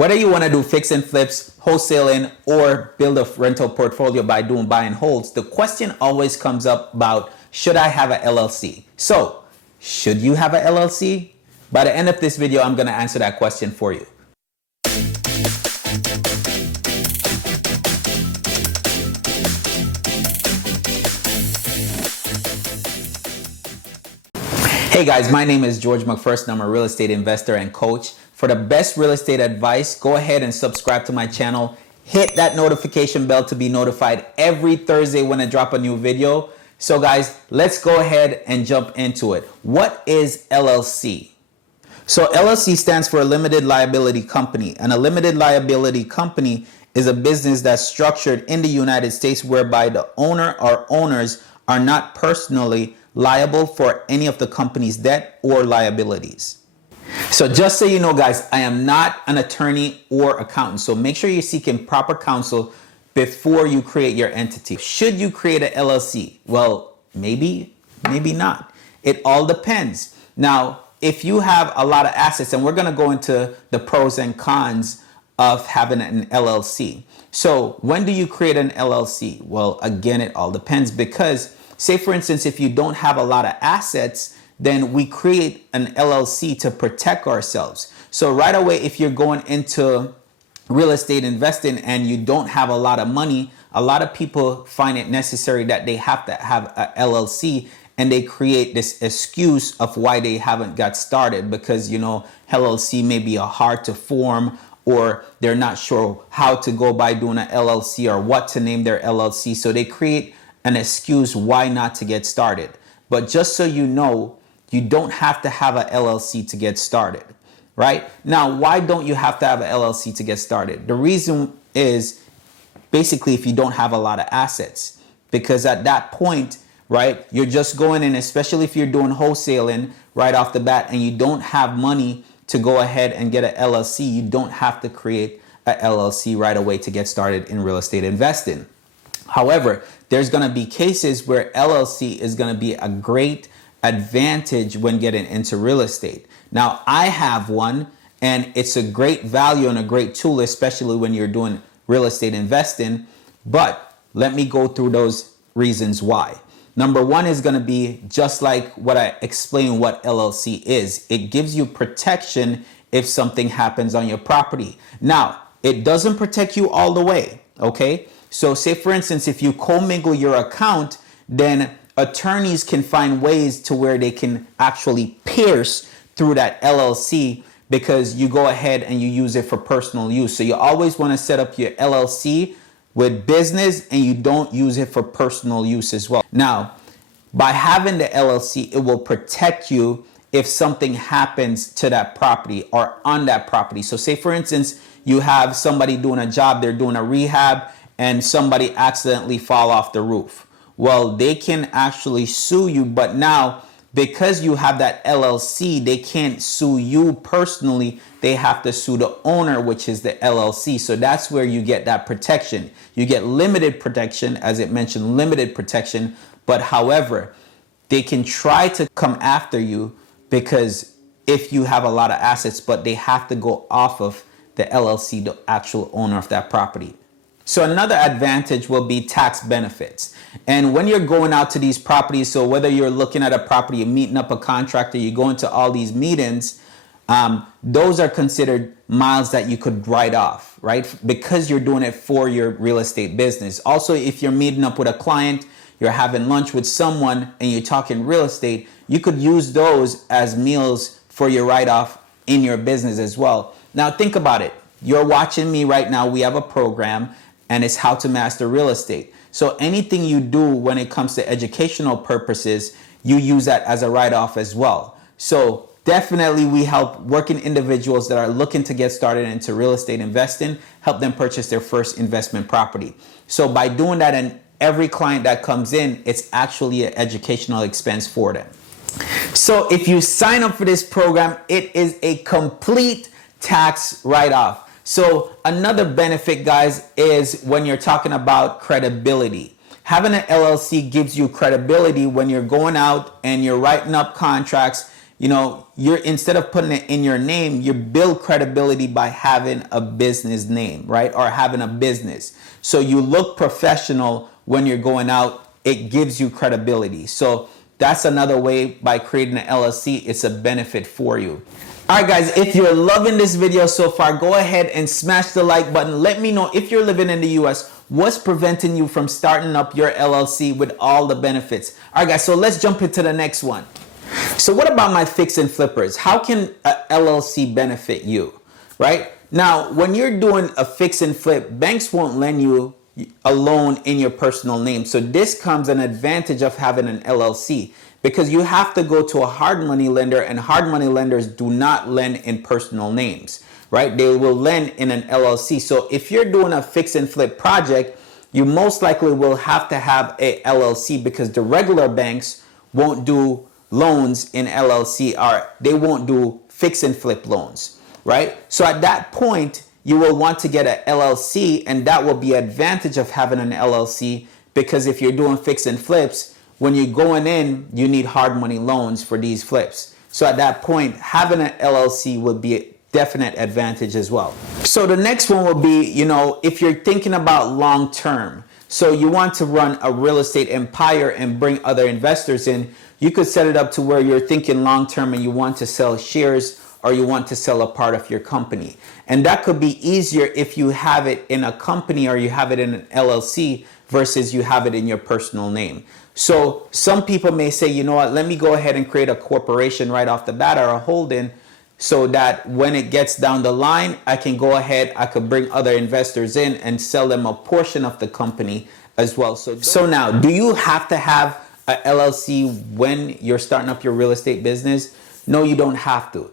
Whether you want to do fix and flips, wholesaling, or build a rental portfolio by doing buy and holds, the question always comes up about, should I have an LLC? So, should you have an LLC? By the end of this video, I'm going to answer that question for you. Hey guys, my name is George McPherson. I'm a real estate investor and coach. For the best real estate advice, go ahead and subscribe to my channel. Hit that notification bell to be notified every Thursday when I drop a new video. So guys, let's go ahead and jump into it. What is LLC? So LLC stands for a limited liability company, and a limited liability company is a business that's structured in the United States whereby the owner or owners are not personally liable for any of the company's debt or liabilities. So just so you know guys, I am not an attorney or accountant, so make sure you're seeking proper counsel before you create your entity. Should you create an LLC? Well, maybe not. It all depends. Now, if you have a lot of assets, and we're going to go into the pros and cons of having an LLC. So when do you create an LLC? Well, again, it all depends, because say for instance, if you don't have a lot of assets, then we create an LLC to protect ourselves. So right away, if you're going into real estate investing and you don't have a lot of money, a lot of people find it necessary that they have to have a LLC, and they create this excuse of why they haven't got started, because, you know, LLC may be hard to form, or they're not sure how to go by doing an LLC or what to name their LLC. So they create an excuse why not to get started. But just so you know, you don't have to have a LLC to get started, right? Now, why don't you have to have a LLC to get started? The reason is basically if you don't have a lot of assets, because at that point, right, you're just going in, especially if you're doing wholesaling right off the bat and you don't have money to go ahead and get an LLC, you don't have to create a LLC right away to get started in real estate investing. However, there's going to be cases where LLC is going to be a great advantage when getting into real estate. Now, I have one, and it's a great value and a great tool, especially when you're doing real estate investing. But let me go through those reasons why. Number one is going to be just like what I explained what LLC is. It gives you protection if something happens on your property. Now, it doesn't protect you all the way, okay? So say for instance, if you commingle your account, then attorneys can find ways to where they can actually pierce through that LLC, because you go ahead and you use it for personal use. So you always want to set up your LLC with business, and you don't use it for personal use as well. Now, by having the LLC, it will protect you if something happens to that property or on that property. So say for instance, you have somebody doing a job, they're doing a rehab, and somebody accidentally fall off the roof. Well, they can actually sue you, but now because you have that LLC, they can't sue you personally. They have to sue the owner, which is the LLC. So that's where you get that protection. You get limited protection, as it mentioned, limited protection. But however, they can try to come after you because if you have a lot of assets, but they have to go off of the LLC, the actual owner of that property. So another advantage will be tax benefits. And when you're going out to these properties, so whether you're looking at a property, you're meeting up a contractor, you go into all these meetings, those are considered miles that you could write off, right? Because you're doing it for your real estate business. Also, if you're meeting up with a client, you're having lunch with someone and you're talking real estate, you could use those as meals for your write-off in your business as well. Now think about it. You're watching me right now. We have a program, and it's how to master real estate. So anything you do when it comes to educational purposes, you use that as a write-off as well. So definitely we help working individuals that are looking to get started into real estate investing, help them purchase their first investment property. So by doing that, and every client that comes in, it's actually an educational expense for them. So if you sign up for this program, it is a complete tax write-off. So another benefit, guys, is when you're talking about credibility. Having an LLC gives you credibility when you're going out and you're writing up contracts, you're, instead of putting it in your name, you build credibility by having a business name, right? Or having a business. So you look professional when you're going out. It gives you credibility. So that's another way. By creating an LLC, it's a benefit for you. All right, guys, if you're loving this video so far, go ahead and smash the like button. Let me know, if you're living in the US, what's preventing you from starting up your LLC with all the benefits. All right, guys, so let's jump into the next one. So what about my fix and flippers? How can a LLC benefit you, right? Now, when you're doing a fix and flip, banks won't lend you a loan in your personal name. So this comes an advantage of having an LLC, because you have to go to a hard money lender, and hard money lenders do not lend in personal names, right? They will lend in an LLC. So if you're doing a fix and flip project, you most likely will have to have a LLC, because the regular banks won't do loans in LLC, or they won't do fix and flip loans, right? So at that point, you will want to get an LLC, and that will be advantage of having an LLC, because if you're doing fix and flips, when you're going in, you need hard money loans for these flips. So at that point, having an LLC would be a definite advantage as well. So the next one will be, if you're thinking about long term, so you want to run a real estate empire and bring other investors in, you could set it up to where you're thinking long term and you want to sell shares, or you want to sell a part of your company. And that could be easier if you have it in a company or you have it in an LLC versus you have it in your personal name. So some people may say, you know what, let me go ahead and create a corporation right off the bat, or a holding, so that when it gets down the line, I can go ahead, I could bring other investors in and sell them a portion of the company as well. So now, do you have to have a LLC when you're starting up your real estate business? No, you don't have to.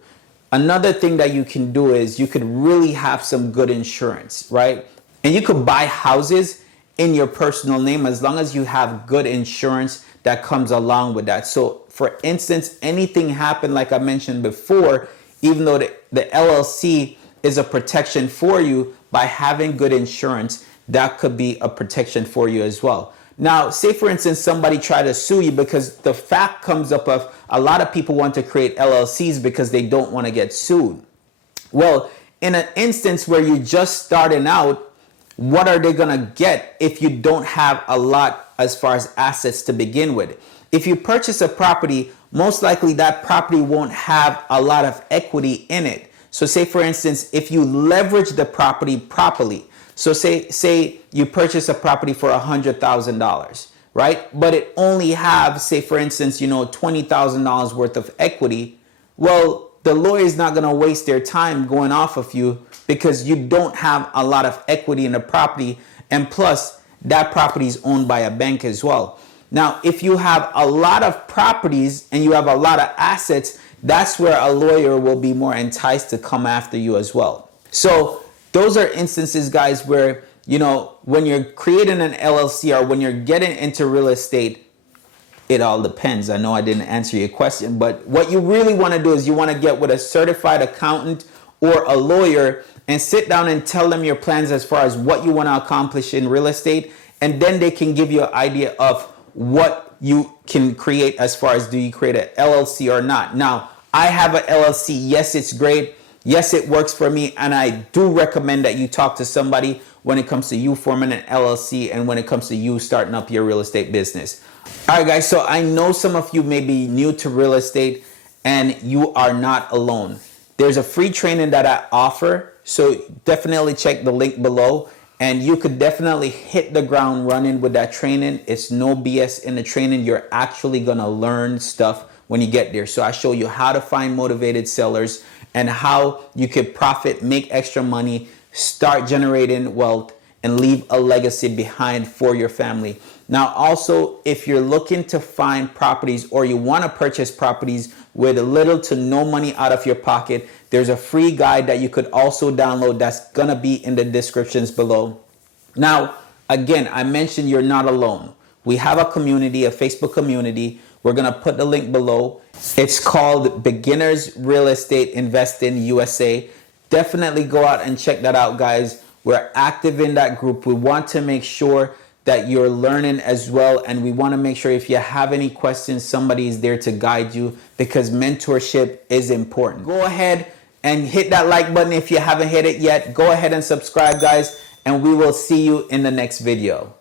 Another thing that you can do is you could really have some good insurance, right? And you could buy houses in your personal name as long as you have good insurance that comes along with that. So for instance, anything happen, like I mentioned before, even though the LLC is a protection for you, by having good insurance, that could be a protection for you as well. Now, say for instance, somebody tried to sue you, because the fact comes up of a lot of people want to create LLCs because they don't want to get sued. Well, in an instance where you're just starting out, what are they going to get if you don't have a lot as far as assets to begin with? If you purchase a property, most likely that property won't have a lot of equity in it. So say for instance, if you leverage the property properly, so say you purchase a property for $100,000, right? But it only have, say for instance, $20,000 worth of equity. Well, the lawyer is not going to waste their time going off of you, because you don't have a lot of equity in the property. And plus, that property is owned by a bank as well. Now, if you have a lot of properties and you have a lot of assets, that's where a lawyer will be more enticed to come after you as well. So those are instances, guys, where, when you're creating an LLC or when you're getting into real estate, it all depends. I know I didn't answer your question, but what you really want to do is you want to get with a certified accountant or a lawyer and sit down and tell them your plans as far as what you want to accomplish in real estate. And then they can give you an idea of what you can create as far as, do you create an LLC or not? Now, I have an LLC. Yes, it's great. Yes, it works for me. And I do recommend that you talk to somebody when it comes to you forming an LLC and when it comes to you starting up your real estate business. All right, guys. So I know some of you may be new to real estate and you are not alone. There's a free training that I offer. So definitely check the link below, and you could definitely hit the ground running with that training. It's no BS in the training. You're actually going to learn stuff when you get there. So I show you how to find motivated sellers and how you could profit, make extra money, start generating wealth, and leave a legacy behind for your family. Now, also, if you're looking to find properties or you want to purchase properties with little to no money out of your pocket, there's a free guide that you could also download that's going to be in the descriptions below. Now, again, I mentioned you're not alone. We have a community, a Facebook community. We're going to put the link below. It's called Beginners Real Estate Investing USA. Definitely go out and check that out, guys. We're active in that group. We want to make sure that you're learning as well. And we want to make sure if you have any questions, somebody is there to guide you, because mentorship is important. Go ahead and hit that like button if you haven't hit it yet. Go ahead and subscribe, guys, and we will see you in the next video.